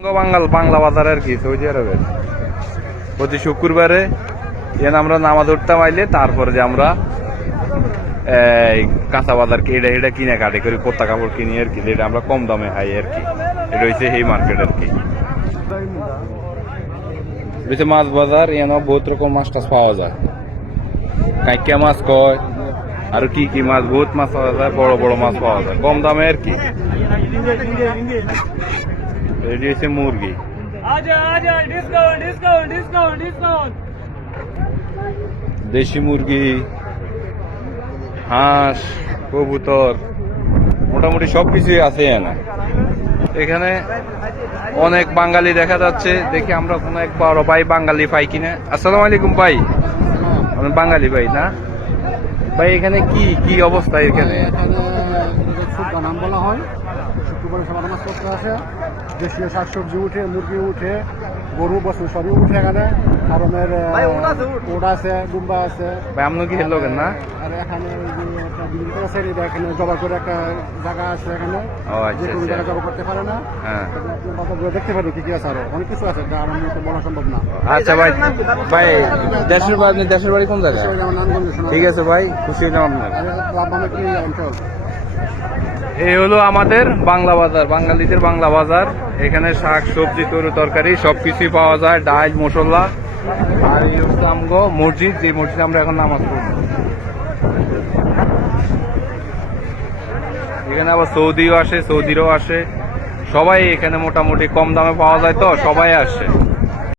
বাংলা বাজার আর কি সৌদি আরবের প্রতি শুক্রবারে আমরা নামাজ উঠতাম আইলে তারপরে যে আমরা কাঁচা বাজার এটা কিনে কাটি করি কোত্তা কাপড় কিনি আর কি যেটা আমরা কম দামে খাই আর কি এটা হচ্ছে এই মার্কেট আর কি বেশি মাছ বাজার বহুত রকম মাছ টাছ পাওয়া যায় কাঁকিয়া মাছ কয় আর কি কি মাছ বহুত মাছ পাওয়া যায় বড় বড় মাছ পাওয়া যায় কম দামে আর কি এটি হচ্ছে মুরগি দেশি মুরগি হাঁস কবুতর মোটামুটি সবকিছুই আছে এখানে অনেক বাঙালি দেখা যাচ্ছে দেখি আমরা কোনো এক বড় ভাই বাঙালি পাই কিনা। আসসালামু আলাইকুম ভাই, আমি বাঙালি ভাই না ভাই। এখানে কি কি অবস্থা? এখানে নাম বলা হয় শুক্রবারে সবার মাছ পত্র আছে, দেশীয় শাকসবজি উঠে, মুরগি উঠে, গরু বছর সবই উঠে এখানে। কারণের ওট আছে, ডুম্বা আছে ভাই। আপনি কি হেলো না? আর এখানে এখানে জবা করে একটা জায়গা আছে, এখানে যে কোনো জায়গায় জবা করতে পারে না। দেখতে পারি কি কি আছে, আরো অনেক কিছু আছে, আর বলা সম্ভব না। আচ্ছা ভাই, ভাই দেশের বাড়ি কোন জায়গায়? ঠিক আছে ভাই, খুশি হলাম আপনার। এই হলো আমাদের বাংলা বাজার, বাঙালিদের বাংলা বাজার। এখানে শাক সবজি তরু তরকারি সবকিছুই পাওয়া যায়, ডাল মশলা। আর এই হচ্ছে আমগো মসজিদ, যে মসজিদে আমরা এখন নামাজ পড়ব। এখানে আবার সৌদিও আসে, সৌদিরও আসে, সবাই এখানে মোটামুটি কম দামে পাওয়া যায় তো সবাই আসে।